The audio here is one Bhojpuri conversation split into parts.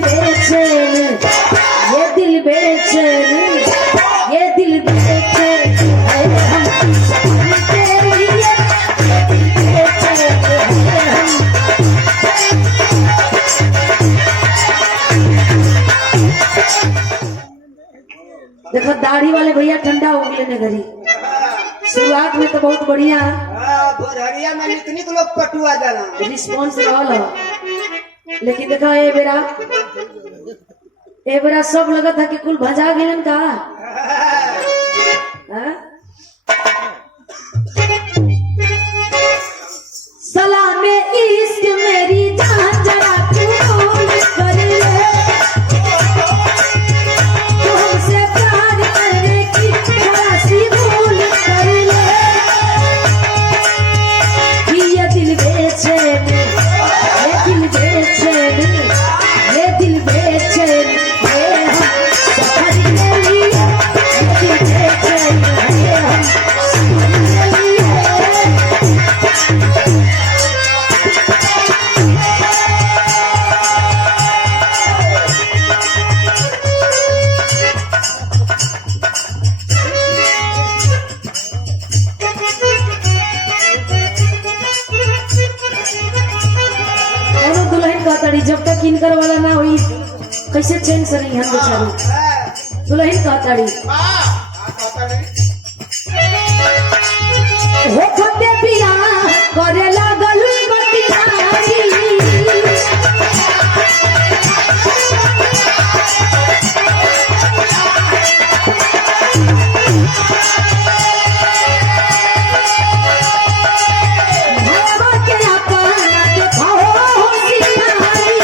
बेचैन, ये दिल बेचैन, ये दिल बेचैन है हम तेरे लिए, ये दिल बेचैन है हम। देखो दाढ़ी वाले भैया ठंडा हो गए न घरी। शुरुआत में तो बहुत बढ़िया भोरहरिया में इतनी तो लोग पटुआ जाला रिस्पॉन्स रहल, लेकिन देखो ए बेरा सब लगा था कि कुल भजा गेलन का। सलामे इश्क मेरी जान जरा कबूल कर ले, तू हमसे प्यार करने की जरा सी भूल कर ले। ये दिल बेचैन, ये दिल बेचैन, ये दिल बेचैन है हम सफर के लिए, ये दिल बेचैन है हम सफर के लिए। दुल्हन कहताड़ी जब तक इनकर वाला ना हुई कैसे चैन से नहीं हम बेचारी। दुल्हन कहताड़ी हो खते पिया करे लागल बतियारी, भैया के अपना देखाओ होशियारी।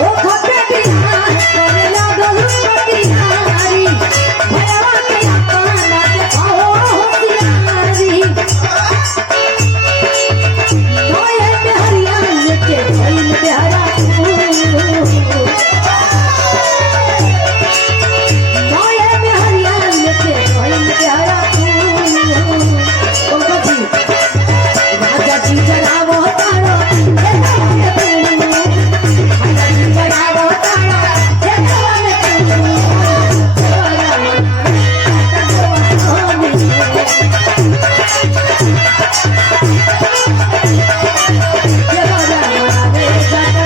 वो खते पिया करे लागल बतियारी, भैया के अपना देखाओ होशियारी। नोए में हरियाण के भइल बेहरा तू, नोए में हरियाण के भइल बेहरा तू। ओ जी राजा जी जरावो तारो ये नवाने तू, राजा जी जरावो तारो ये नवाने तू। जवाना मना ये राजा मना रे जाता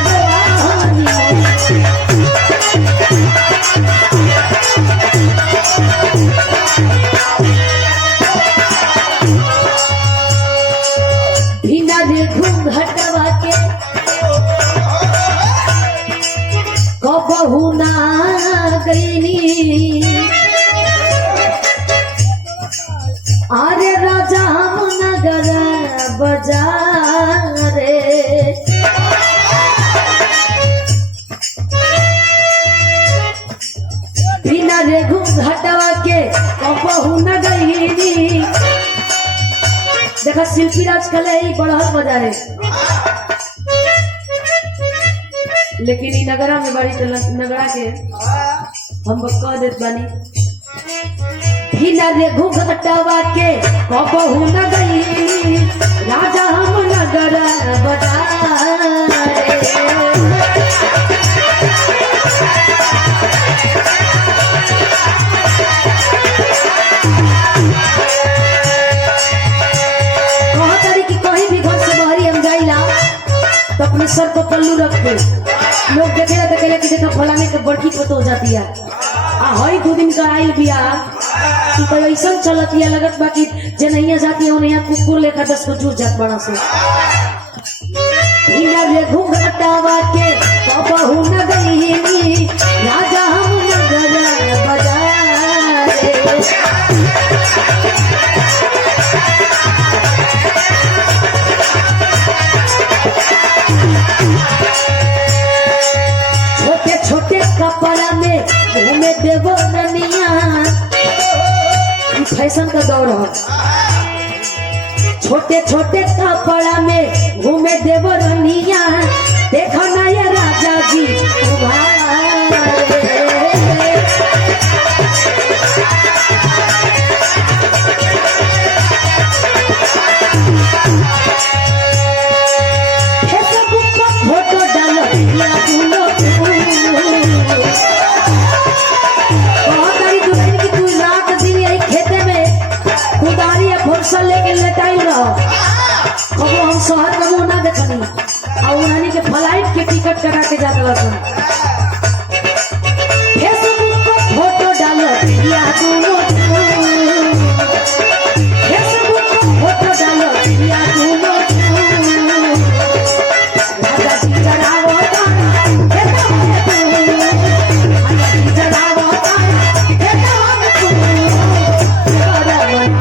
बिना रे घूंघटवा के कबहू ना गईनी, अरे राजा हम नगर बजारे। बिना रे घूंघटवा के कबहू न गईनी। देखा शिल्पी राज कले ही बड़हर बजारे, लेकिन ई नगरा में बड़ी नगरा के हम कह देत बानी। बिना रे घूंघटवा के कबहू न गईनी, राजा हम नगर बजारे। कहीं भी घर से बाहरी हम जाइला तो अपने सर को पल्लू रख के लोग देखेला कि देखा फलाने के बड़की पतो हो जाती है। हई 2 दिन का आयल बिया तो ऐसा चलती है, लगत बाकी जे नहीं जाती है उन्हें कुकुर लेखा 10 को चूर जात बड़ा से। घूंघटवा के कबहू न गईनी, राजा हम नगर बजारे। छोटे छोटे कपड़ा में घूमे देवो रनिया, फैशन का दौर है। छोटे छोटे कपड़ा में घूमे देवो रनिया, देखो ना ये राजा जी तुम्हारे। सुन फेसबुक पर फोटो डालो या दोनों फेसबुक पर फोटो डालो या दोनों राजा जी जरावो तारा हे तमाम तू राजा जी जरावो तारा हे तमाम तू बड़ा बना